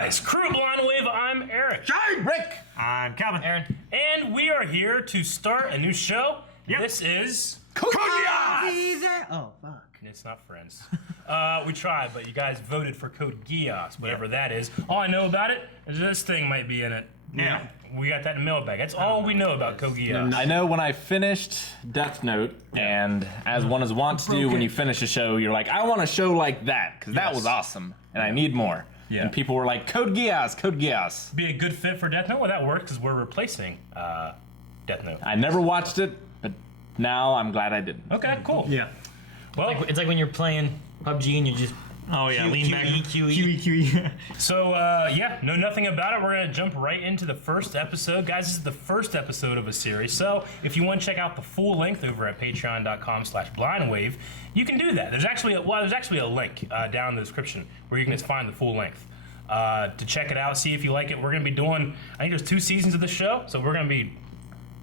guys, Crew Blind Wave, I'm Eric. Rick! I'm Calvin. Aaron. And we are here to start a new show. Yep. This is... Code Geass! Oh, fuck. It's not Friends. We tried, but you guys voted for Code Geass, whatever that is. All I know about it is this thing might be in it. Yeah. We got that in the mailbag. That's all we know about Code Geass. I know when I finished Death Note, and as one is wont to do when you finish a show, you're like, I want a show like that, because that was awesome, and I need more. Yeah. And people were like, Code Geass, Code Geass. Be a good fit for Death Note? Well, that works because we're replacing Death Note. I never watched it, but now I'm glad I didn't. Okay, cool. Yeah. Well, It's like when you're playing PUBG and you just Oh yeah, lean back. QE. QE. so yeah, know nothing about it. We're gonna jump right into the first episode. Guys, this is the first episode of a series. So if you want to check out the full length over at patreon.com/blindwave, you can do that. There's actually a link down in the description where you can just find the full length. To check it out, see if you like it. We're gonna be doing, I think there's 2 seasons of the show, so we're gonna be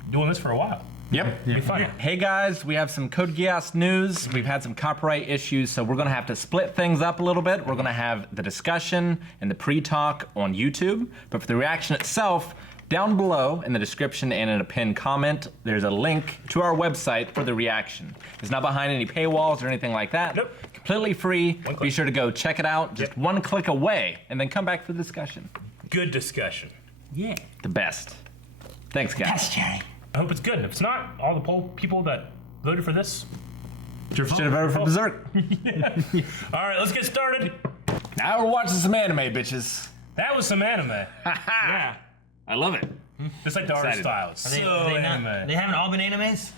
doing this for a while. Yep. It'll be fun. Hey guys, we have some Code Geass news. We've had some copyright issues, so we're gonna have to split things up a little bit. We're gonna have the discussion and the pre-talk on YouTube, but for the reaction itself, down below in the description and in a pinned comment, there's a link to our website for the reaction. It's not behind any paywalls or anything like that. Nope. Completely free. click. Be sure to go check it out, just one click away, and then come back for the discussion. Good discussion. Yeah. The best. Thanks, guys. That's Jerry. I hope it's good. If it's not, all the poll people that voted for this. Should have voted for Berserk. All right, let's get started. Now we're watching some anime, bitches. That was some anime. Yeah. I love it. Just like the art Excited. style. It's Are they, so are they not- anime. they haven't all been animes?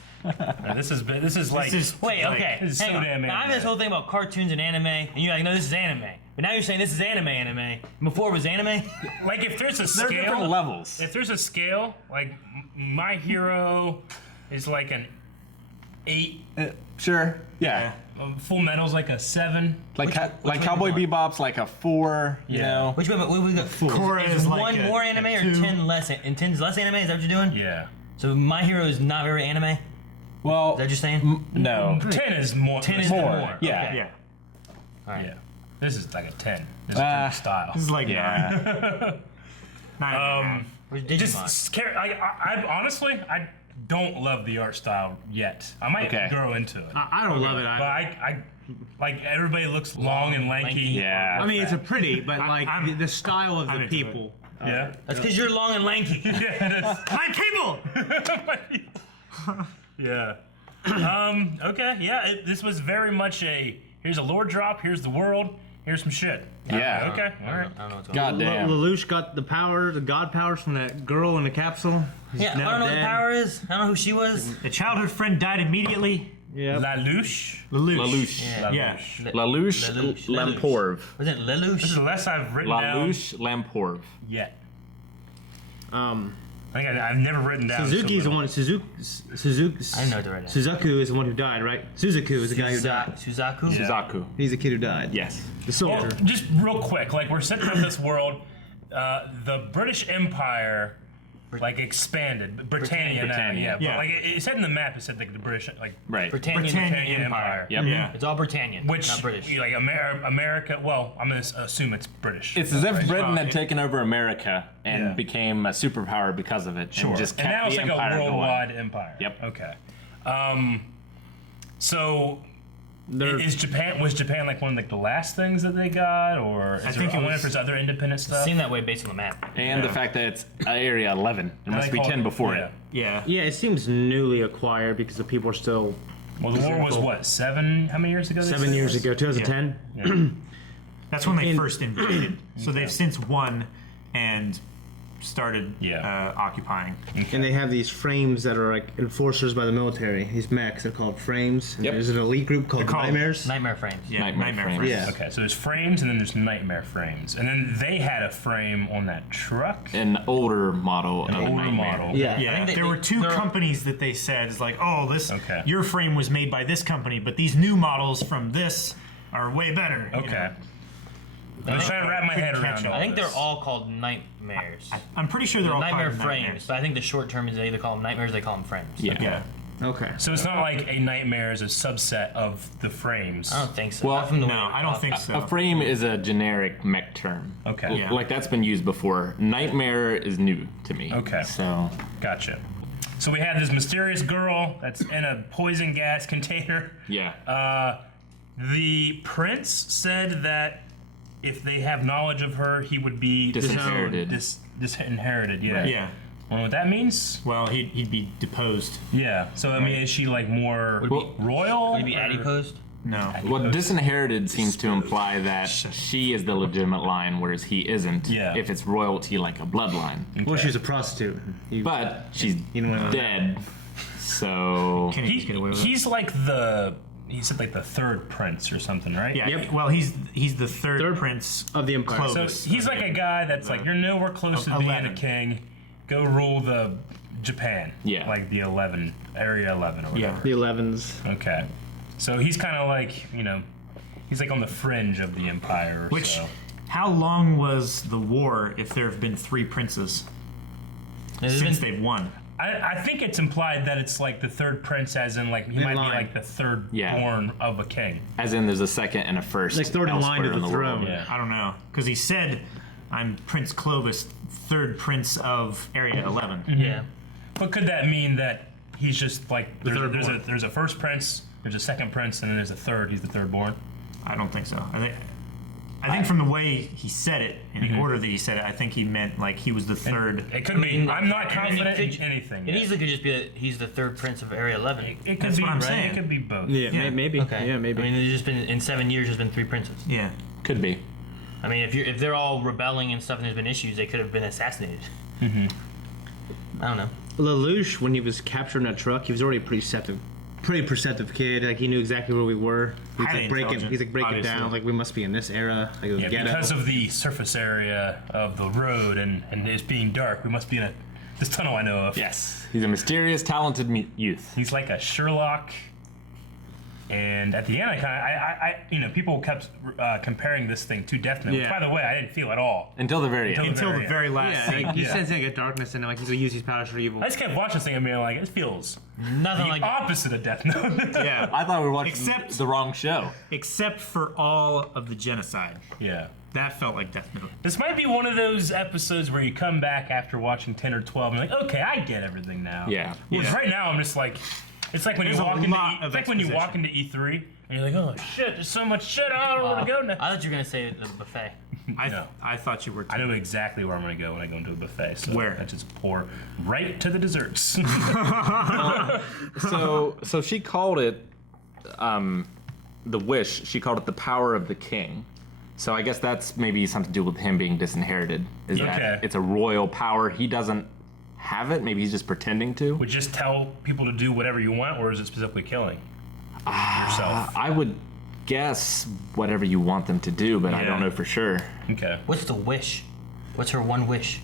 This is like. Wait, okay. This is so Hang on. damn Now, I have anime. this whole thing about cartoons and anime, and you're like, no, this is anime. But now you're saying this is anime. Before it was anime? Like if there's a They're different scale. levels. If there's a scale, like My Hero is like an 8. Sure. Yeah. Full Metal's like a 7. Like which one Cowboy you Bebop's like a 4. You Yeah. know. Which one? What we got? Korra Is is like one a more anime or 2. 10 less? And 10's less anime? Is that what you're doing? Yeah. So My Hero is not very anime? Is Well, that what you're saying? no. 10 is more. 10 is More. more. Yeah. Okay. Yeah. Alright. Yeah. This is like a 10. This is different style. This is like Yeah. 9. Where's Digimon? Just scary. I honestly, I don't love the art style yet. I might Okay. grow into it. I don't love it But either. I like everybody looks long and lanky. lanky. Yeah. I mean, it's a pretty, but like I'm- the style of I'm the into people. Yeah. That's because you're long and lanky. Yeah. My people! It is. Yeah. Okay. Yeah. This was very much a here's a lore drop. Here's the world. Here's some shit. Yeah. Okay. All right. I don't know what's going on. God damn. Lelouch got the power, the god powers from that girl in the capsule. He's Yeah, I now don't know what the dead. power is. I don't know who she was. A childhood friend died immediately. Yeah. Lelouch. Lelouch. Yeah. Yeah. Lelouch Lamporv. Was it This Lelouch? is the less I've written down Lelouch Lamporv. yet. Um, I think I've never written down. Suzuki's so the one. Suzuki. I know the right now. Suzaku is the one who died, right? Suzaku is the guy who died. Suzaku? Yeah. Suzaku. He's the kid who died. Yes. The Well, soldier. just real quick, like we're sitting in this world, the British Empire, like expanded, Britannia now, Britannia. yeah. Yeah. But like it said in the map, it said like the British, like Right. Britannian Britannian Empire. Yep. Yeah. It's all Britannian, which not British. like America. Well, I'm gonna assume it's British. It's as if Britain had Okay. taken over America and Yeah. became a superpower because of it. And just kept and now it's the like empire a going. worldwide empire. Yep. Okay. So They're- was Japan like one of like the last things that they got, or is think I it wonder was- if there's other independent stuff. Seemed that way based on the map. And the fact that it's Area 11. There must They be call 10 before yeah. it. Yeah. Yeah, it seems newly acquired because the people are still Well, the war was what, 7? How many years ago? they 7 said it years was? ago, 2010. That's when they In- first invaded. So they've since won and started Yeah. occupying. And they have these frames that are like enforcers by the military. These mechs, they're called frames. And Yep. There's an elite group called called- Nightmares. Nightmare frames. Yeah. Nightmare frames. Yeah. Okay, so there's frames and then there's nightmare frames. And then they had a frame on that truck. An older model of older Nightmare. model. Yeah. Yeah, think there were 2 they're- companies that they said is like, oh, this Okay. your frame was made by this company, but these new models from this are way better. you Okay. know? I'm just trying to wrap my head Couldn't around catch all it. I think they're this. all called nightmares. I'm pretty sure they're all Nightmare called frames, nightmares. but I think the short term is they either call them nightmares or they call them frames. Yeah. Yeah. Okay. So it's not like a nightmare is a subset of the frames. I don't think so. Well, Not from the No, way I don't think so. A frame is a generic mech term. Okay. Yeah. Like that's been used before. Nightmare is new to me. Okay. So Gotcha. So we have this mysterious girl that's in a poison gas container. yeah. The prince said that if they have knowledge of her, he would be Disinherited. disinherited. Yeah. Yeah. Wonder what that means? Well, he'd be deposed. Yeah. So I mean, is she like more royal? Would it be or- adipose? No. Well, disinherited seems to imply that she is the legitimate line, whereas he isn't. Yeah. If it's royalty like a bloodline. Well, she's a prostitute. But she's You know what? dead. So Can he just get away with it? He's like the. He said like the third prince or something, right? Yeah. Yep. Well, he's the third prince of the Empire. So Clovis. he's like a guy that's like, you're nowhere close to being a 11. king. Go rule the Japan. Yeah. Like the 11, Area 11 or whatever. Yeah. the 11s. Okay. So he's kind of like, he's like on the fringe of the empire. Or Which, so. how long was the war if there have been 3 princes since they've won? I think it's implied that it's like the third prince, as in like he might line. be like the third Yeah. born of a king. as in there's a second and a first. Like third in line to elsewhere the in world. throne. Yeah. I don't know, because he said, "I'm Prince Clovis, third prince of Area 11." Yeah. But could that mean that he's just like third there's a first prince, there's a second prince, and then there's a third? He's the third born. I don't think so. I think from the way he said it, in the order that he said it, I think he meant like he was the third. It could be. I'm not it confident could- in anything. It yet. easily could just be that he's the third prince of Area 11. It could That's be. what I'm right? saying. It could be both. Yeah, Yeah. maybe. Okay. Yeah, maybe. I mean, there's just been in 7 years. There's been 3 princes. Yeah. Could be. I mean, if they're all rebelling and stuff, and there's been issues, they could have been assassinated. I don't know. Lelouch, when he was captured in that truck, he was already a pretty perceptive kid. Like he knew exactly where we were. He's Highly like breaking. intelligent, He's like breaking obviously. down. Like we must be in this era. Like it was Yeah, ghetto. because of the surface area of the road and it being dark, we must be in this tunnel I know of. Yes. He's a mysterious, talented youth. He's like a Sherlock. And at the end, people kept comparing this thing to Death Note. Which, Yeah. by the way, I didn't feel at all. Until the very end. Until the very very last yeah, scene. like, he Yeah. sends like a darkness in him. Like he's gonna use his powers for evil. I just kept watching this thing and being like, it feels Nothing the like opposite of Death Note. Yeah. I thought we were watching Except- the wrong show. Except for all of the genocide. Yeah. That felt like Death Note. This might be one of those episodes where you come back after watching 10 or 12 and you're like, okay, I get everything now. Yeah. Whereas Yeah. right now, I'm just like, it's like when There's you a walk into lot of it's like when you walk exposition. into E3 and you're like, oh shit, there's so much shit. I don't know where to go now. I thought you were gonna say the buffet. No. I thought you were. I know exactly where I'm going to go when I go into a buffet. So Where? I just pour right to the desserts. So she called it the wish. She called it the power of the king. So I guess that's maybe something to do with him being disinherited. Is Okay. that it's a royal power? He doesn't have it. Maybe he's just pretending to. Would just tell people to do whatever you want, or is it specifically killing yourself? I would guess whatever you want them to do, but I Yeah. don't know for sure. Okay. What's the wish? What's her one wish?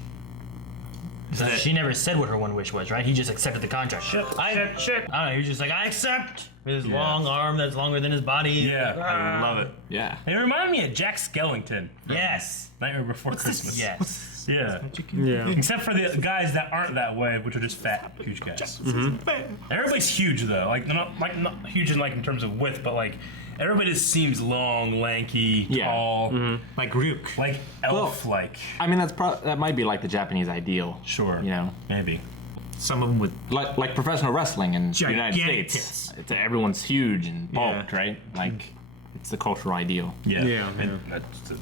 She never said what her one wish was, right? He just accepted the contract. Shit. I don't know. He was just like, I accept. With his long arm that's longer than his body. Yeah, I love it. Yeah. It reminded me of Jack Skellington. Yes. Nightmare Before Christmas. Yes. Yeah. Yeah. Except for the guys that aren't that way, which are just fat, huge guys. Everybody's huge though. Like not huge in terms of width, but like everybody just seems long, lanky, Yeah. tall, Like Ryuk. like elf-like. I mean, that might be like the Japanese ideal. Sure. You know, Maybe. Some of them with. like professional wrestling in the United Gigantic States. Everyone's huge and bulked, Yeah. right? Like, it's the cultural ideal. Yeah. Yeah, yeah. That's the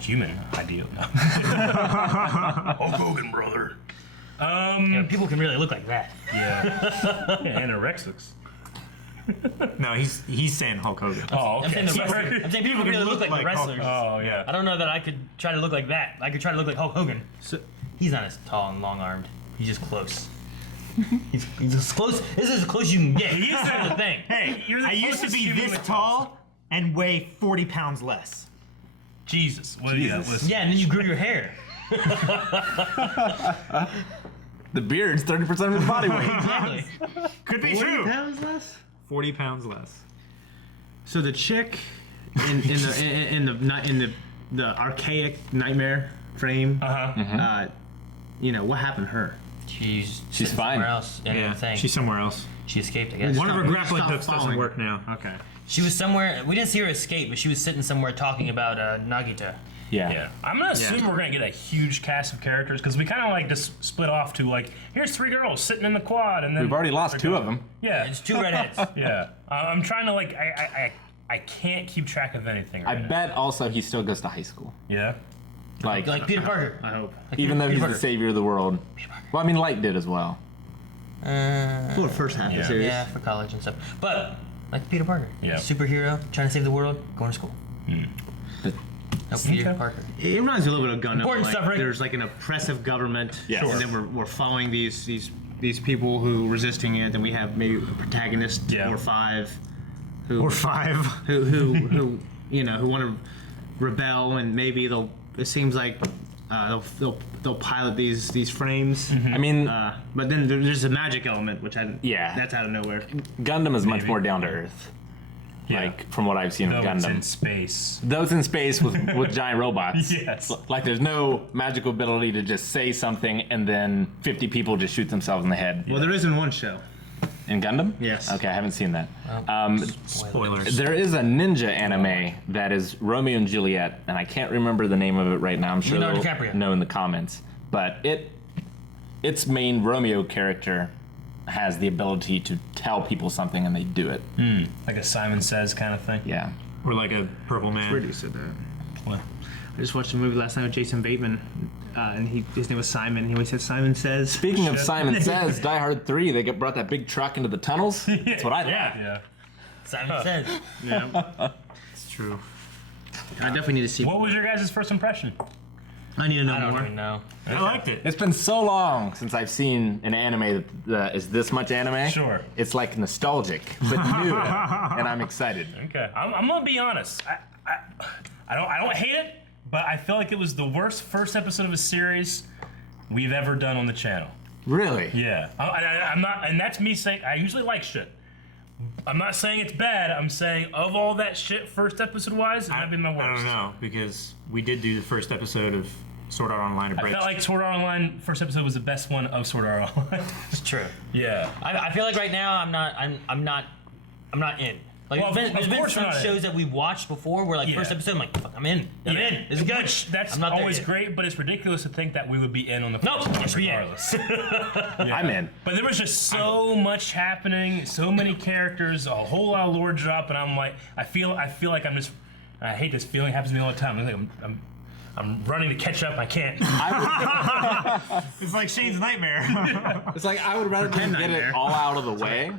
human ideal. Hulk Hogan, brother. Yeah, people can really look like that. Yeah. Anorexics. No, he's saying Hulk Hogan. Oh, I'm okay. saying, the Sorry. wrestlers, I'm saying people can really look like the like Hulk wrestlers. Oh, yeah. I don't know that I could try to look like that. I could try to look like Hulk Hogan. So, He's not as tall and long-armed. He's just close. he's as close. This is as close as you can get. He used to the thing. Hey, You're the I used to closest be human this with tall and weigh 40 pounds less. Jesus. What yeah, listen. Yeah, and then you grew your hair. The beard's 30% of his body weight. Exactly. Could be 40 true. pounds less? 40 pounds less. So the chick in the archaic nightmare frame, Uh-huh. what happened to her? She's She's fine. somewhere else in the thing. she's somewhere else. She escaped, I guess. One of her We grappling stopped hooks doesn't following. work now. Okay. She was somewhere. We didn't see her escape, but she was sitting somewhere talking about Nagita. Yeah, I'm gonna assume we're gonna get a huge cast of characters because we kind of like just split off to like, here's 3 girls sitting in the quad, and then We've already lost they're 2 gone. of them. Yeah, It's 2 redheads. yeah. I'm trying to like, I can't keep track of anything. I Right now. bet also he still goes to high school. Yeah. Like Like Peter Parker. I hope. Like even though Peter he's the Parker. savior of the world. Well, I mean, Light did as well. For the first half of the series. Yeah, for college and stuff. But like Peter Parker, Yeah. superhero trying to save the world, going to school. No, Peter Okay. Parker. It reminds me a little bit of Gundam. Important like, stuff, right? There's like an oppressive government, Yes. and then we're following these people who are resisting it. Then we have maybe a protagonist Yeah. or 5 who Or 5. who you know who want to rebel, and maybe they'll. It seems like they'll pilot these frames. I mean, But then there's a magic element, which Yeah. that's out of nowhere. Gundam is much Maybe. more down to earth. Yeah. Like from what I've seen Though of it's Gundam. in space. Those in space with giant robots. Yes. Like there's no magical ability to just say something and then 50 people just shoot themselves in the head. Well, there is in one show. In Gundam? Yes. Okay, I haven't seen that. Spoilers. There is a ninja anime that is Romeo and Juliet, and I can't remember the name of it right now. I'm sure Leonardo they'll DiCaprio. know in the comments. But its main Romeo character has the ability to tell people something and they do it. Like a Simon Says kind of thing. Yeah. Or like a purple man. Where you said that? What? I just watched a movie last night with Jason Bateman, and his name was Simon. He always said Simon Says. Speaking of Simon Says, Die Hard 3, they brought that big truck into the tunnels. That's what I thought. Yeah. Simon says. Yeah. It's true. I definitely need to see. What was your guys' first impression? I need to know I don't more. even know. I liked it. It's been so long since I've seen an anime that is this much anime. Sure. It's like nostalgic, but new, and I'm excited. Okay, I'm gonna be honest. I don't hate it, but I feel like it was the worst first episode of a series we've ever done on the channel. Really? Yeah, I'm not, and that's me saying I usually like shit. I'm not saying it's bad. I'm saying of all that shit, first episode wise, it might be my worst. I don't know, because we did do the first episode of Sword Art Online I abridged. felt like Sword Art Online first episode was the best one of Sword Art Online. It's true. yeah. I feel like right now I'm not in. Like Well, there's of been course some you're not in. shows that we watched before where like Yeah. first episode I'm like, fuck, I'm in. I'm in. It's good. Which, that's I'm not there always yet. great, but it's ridiculous to think that we would be in on the No, first one yes, we are. regardless. I'm in. But there was just so much happening, so many characters, a whole lot of lore drop, and I'm like, I feel like I'm just. I hate this feeling. It happens to me all the time. I think I'm running to catch up. I can't. It's like Shane's nightmare. It's like I would rather just get it all out of the way.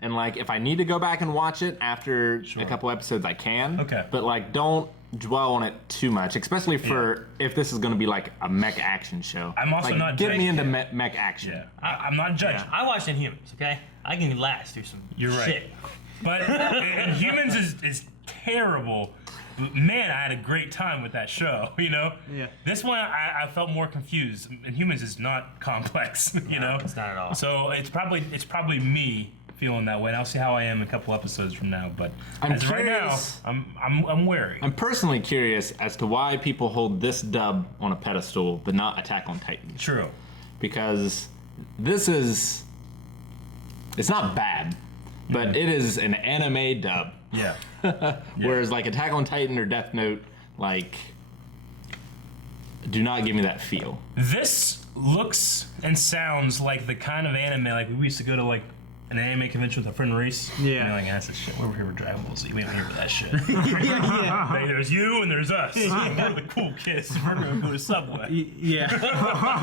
And like if I need to go back and watch it after a couple episodes, I can. Okay. But like don't dwell on it too much, especially for if this is going to be like a mech action show. I'm also like, not get me judging. into mech action. Yeah, I'm not judging. I watched Inhumans, okay? I can last through some You're right. shit. But and Humans is terrible. But man, I had a great time with that show. You know. Yeah. This one, I felt more confused. And Humans is not complex. You know. It's not at all. So it's probably me feeling that way, and I'll see how I am a couple episodes from now. But I'm as of right now, curious. I'm wary. I'm personally curious as to why people hold this dub on a pedestal, but not Attack on Titan. True. Because this is, it's not bad, but it is an anime dub. Yeah. Whereas like Attack on Titan or Death Note, like, do not give me that feel. This looks and sounds like the kind of anime like we used to go to like an anime convention with our friend Reese. Yeah. And like, that's the shit. We're here for Dragon Ball Z. We ain't here for that shit. yeah. Like, there's you and there's us. We're the cool kids. We're gonna go to Subway. Yeah.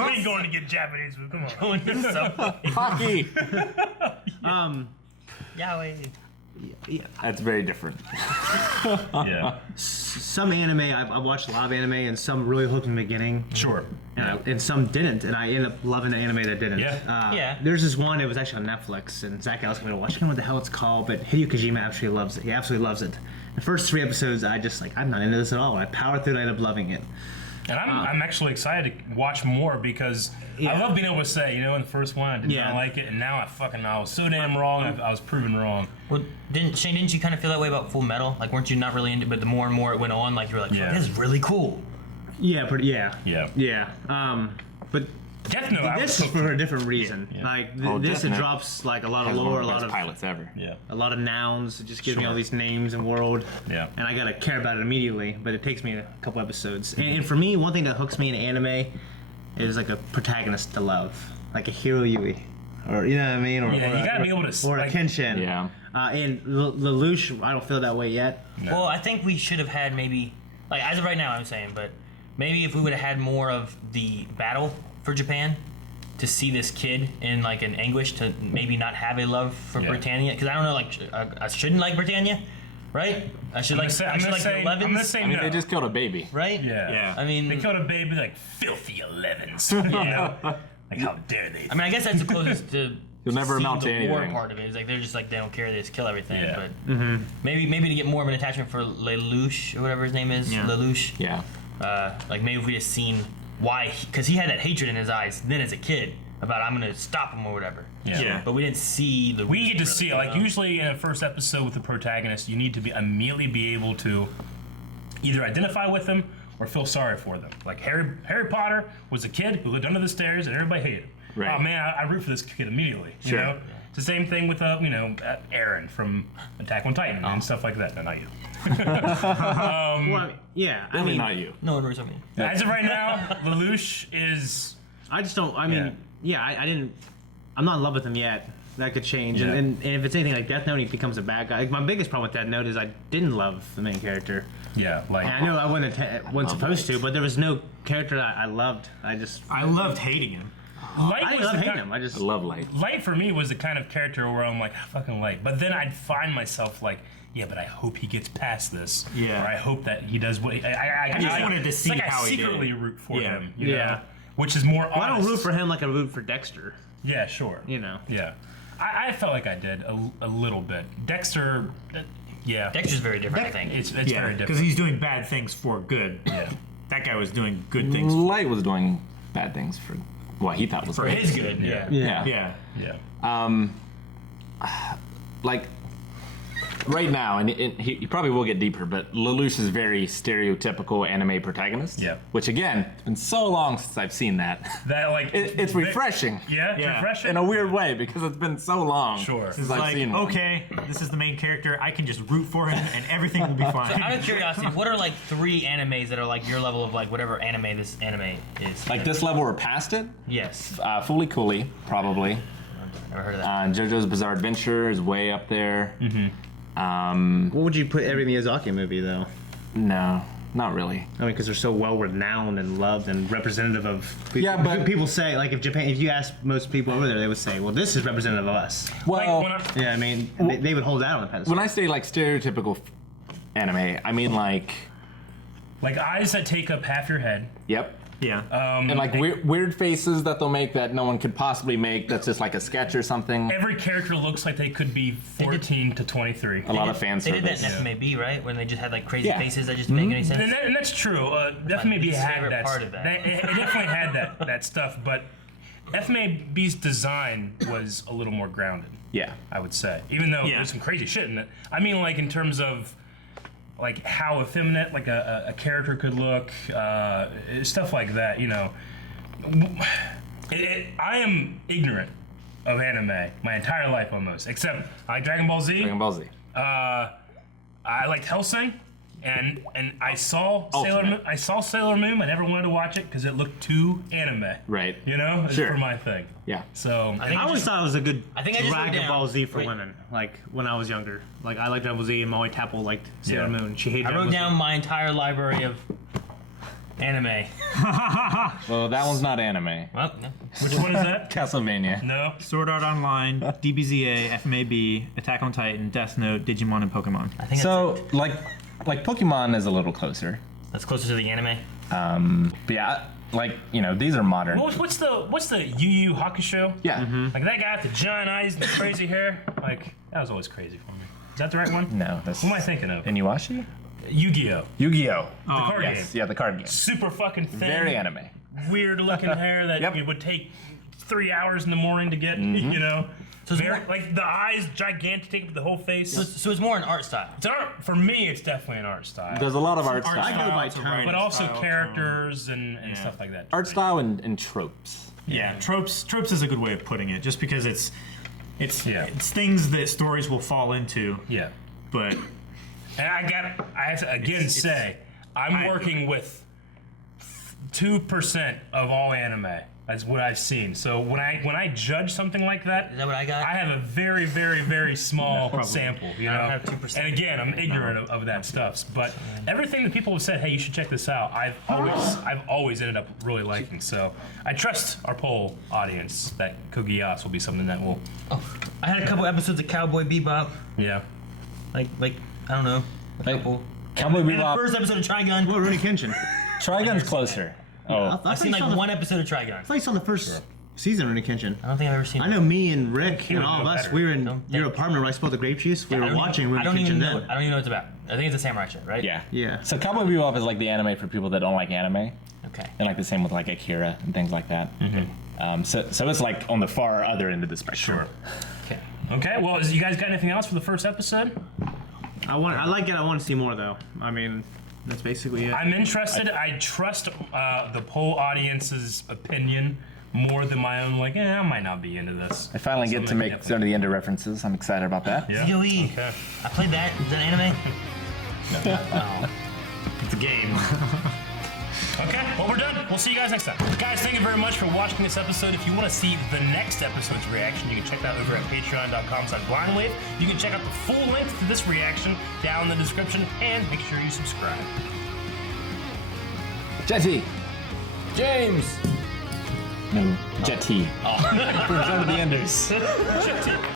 We ain't going to get Japanese food. Come on. Hockey! Yahweh. That's very different. Yeah. Some anime, I've watched a lot of anime, and some really hooked in the beginning, Sure. and some didn't, and I ended up loving the anime that didn't. Yeah. Yeah. There's this one, it was actually on Netflix, and Zach asked me to watch it. I don't know what the hell it's called, but Hideo Kojima absolutely loves it. He absolutely loves it. The first 3 episodes, I'm not into this at all. I powered through it, I ended up loving it. And I'm actually excited to watch more because I love being able to say, you know, in the first one I did Yeah. not like it, and now I was so damn wrong. I was proven wrong. Well, didn't you kind of feel that way about Full Metal? Like, weren't you not really into it, but the more and more it went on, like, you were like, Yeah. this is really cool. Yeah, pretty, yeah. Yeah. Yeah. But Death Note. I was This is hooked. for a different reason. Like this, Death it Note drops like a lot of Has one lore, of a the lot best of pilots ever. Yeah. a lot of nouns. It just gives me Sure. all these names and world. Yeah. And I gotta care about it immediately, but it takes me a couple episodes. And for me, one thing that hooks me in anime is like a protagonist to love, like a Hiro Yui, or you know what I mean, or Yeah, you gotta be able to, or a like- Kenshin. Yeah. And Lelouch, I don't feel that way yet. Well, I think we should have had maybe, like as of right now, I'm saying, but maybe if we would have had more of the battle for Japan, to see this kid in like an anguish, to maybe not have a love for Yeah. Britannia, because I don't know, like I shouldn't like Britannia, right? I should like I'm gonna say the 11s, I'm gonna say I mean, no. they just killed a baby. right? Yeah. Yeah. I mean, They killed a baby like filthy 11s. You know? Like how dare they? I mean, I guess that's the closest to. You'll never see amount to the war anything. part of it. It's like they're just like they don't care, they just kill everything. Yeah. But maybe to get more of an attachment for Lelouch or whatever his name is, Yeah. Lelouch. Yeah. Like maybe if we just seen why, because he had that hatred in his eyes then as a kid about I'm gonna stop him or whatever. Yeah. But we didn't see the. We get to reason, see it. really, Like you know? usually in a first episode with the protagonist, you need to be immediately be able to either identify with them or feel sorry for them. Like Harry Potter was a kid who lived under the stairs and everybody hated him. Right. Oh man, I root for this kid immediately. You Sure. know? It's the same thing with Aaron from Attack on Titan and stuff like that. No, not you. Well, yeah, I Only mean, not you. No one worries about me. As of right now, Lelouch is I just don't. I mean, yeah, I didn't. I'm not in love with him yet. That could change. Yeah. And if it's anything like Death Note, he becomes a bad guy. Like, my biggest problem with Death Note is I didn't love the main character. like And I know I wasn't supposed to, but there was no character that I loved. I loved hating him. Light I was didn't love the hating kind- him. I just I love light. Light for me was the kind of character where I'm like, fucking Light. But then I'd find myself like, yeah, but I hope he gets past this. Yeah. Or I hope that he does what I just wanted to it's see like how I he did. secretly root for Yeah. him. You Yeah. know? Which is more honest. Well, I don't root for him like I root for Dexter. Yeah, sure. You know. Yeah. I felt like I did a little bit. Dexter, yeah. Dexter's very different, I think. It's Yeah, very because different. he's doing bad things for good. Yeah. That guy was doing good things. Light was doing bad things for what he thought was For great. his good, yeah. Yeah. Yeah. Yeah. Like right now, and he probably will get deeper, but Lelouch is very stereotypical anime protagonist. Yeah. Which again, it's been so long since I've seen that. That like It's refreshing Yeah, it's Yeah. refreshing. in a weird way because it's been so long. Sure. It's Since I've like, seen one. okay, this is the main character. I can just root for him and everything will be fine. Out of curiosity, what are like 3 animes that are like your level of like whatever anime this anime is? Like this level or past it, Yes. Fooly Cooley probably. Never heard of that. JoJo's Bizarre Adventure is way up there. What would you put every Miyazaki movie though? No, not really. I mean, because they're so well renowned and loved and representative of. Yeah, but- people say like if you ask most people over there, they would say, "Well, this is representative of us." Well, when I- Yeah, I mean, they would hold that on the pedestal. when I say like stereotypical anime, I mean like, like eyes that take up half your head. yep. Yeah. And like weird faces that they'll make that no one could possibly make. That's just like a sketch or something. Every character looks like they could be 14 to 23. A lot of fan They did that service. in FMAB, right? When they just had like crazy Yeah. faces that just didn't make any sense. And that's true. FMAB least had favorite that. part of that. It definitely had that stuff, but FMAB's design was a little more grounded, Yeah. I would say. Even though Yeah. there's some crazy shit in it. I mean, like in terms of like how effeminate like a character could look, stuff like that. You know, I am ignorant of anime my entire life almost, except I like Dragon Ball Z. Dragon Ball Z. I liked Hellsing, and I saw Sailor Ultimate. Moon. I saw Sailor Moon. I never wanted to watch it because it looked too anime. Right. You know, it's Sure. for my thing. Yeah. So I think I always thought it was a good I think I just wrote Dragon down- Ball Z for wait. women. Like when I was younger, like I liked Dragon Ball Z, and Molly Tapple liked Sailor Yeah. Moon. She hated. I Dragon wrote Ball Z. down my entire library of anime. Well, that one's not anime. Well, no. which one is that? Castlevania. No. Sword Art Online, DBZA, FMAB, Attack on Titan, Death Note, Digimon, and Pokemon. I think So that's, like Pokemon is a little closer. that's closer to the anime. But yeah, like these are modern. What's the Yu Yu Hakusho? Yeah. Like that guy with the giant eyes and the crazy hair. Like that was always crazy for me. Is that the right one? No, that's Who am I thinking of? Inuashi? Yu-Gi-Oh. Yu-Gi-Oh. The card game. Yes, yeah, the card game. Super fucking thin. Very anime. Weird looking hair that Yep. it would take 3 hours in the morning to get, you know. So it's Very, more- like the eyes gigantic, the whole face. So it's more an art style. It's art, for me, it's definitely an art style. There's a lot of art Art style. I go by to tone. writing But also style, characters and stuff like that. Art style and tropes. Yeah, tropes is a good way of putting it, just because it's Yeah. it's things that stories will fall into. Yeah. But And I have to again say, I'm working with 2% of all anime. That's what I've seen. So when I judge something like that, Is that what I got? I have a very, very, very small sample. You know, don't have 2%. and again, I'm ignorant of that stuff. But everything that people have said, hey, you should check this out. I've always ended up really liking. So I trust our poll audience that Code Geass will be something that will, Oh, I had a couple episodes of Cowboy Bebop. yeah. Like I don't know, a Like, couple. Cowboy And the Bebop. first episode of Trigun. What, Rurouni Kenshin? Trigun's closer. Oh, I've seen like one episode of Trigun. I thought you saw the first season of Rurouni Kenshin. I don't think I've ever seen. I know me and Rick and would all of know us, better. we were in Don't your think- apartment where I spilled the grape juice. We I were don't watching even, Rurouni I don't even Kenshin know. then. I don't even know what it's about. I think it's a samurai shit, right? yeah. Yeah. So Cowboy Bebop is like the anime for people that don't like anime, Okay. and like the same with like Akira and things like that. So it's like on the far other end of the spectrum. Okay. Okay. Well, you guys got anything else for the first episode? I like it. I want to see more though. I mean, that's basically it. I'm interested. I trust the poll audience's opinion more than my own. Like, I might not be into this. I finally get to make some of the end references. I'm excited about that. Yeah. ZOE. Okay. I played that. Is that anime? it's a game. Okay. Well, we're done. We'll see you guys next time. Guys, thank you very much for watching this episode. If you want to see the next episode's reaction, you can check that over at patreon.com/blindwave. You can check out the full link to this reaction down in the description, and make sure you subscribe. Jetty. James. No, Jetty. For some of the enders.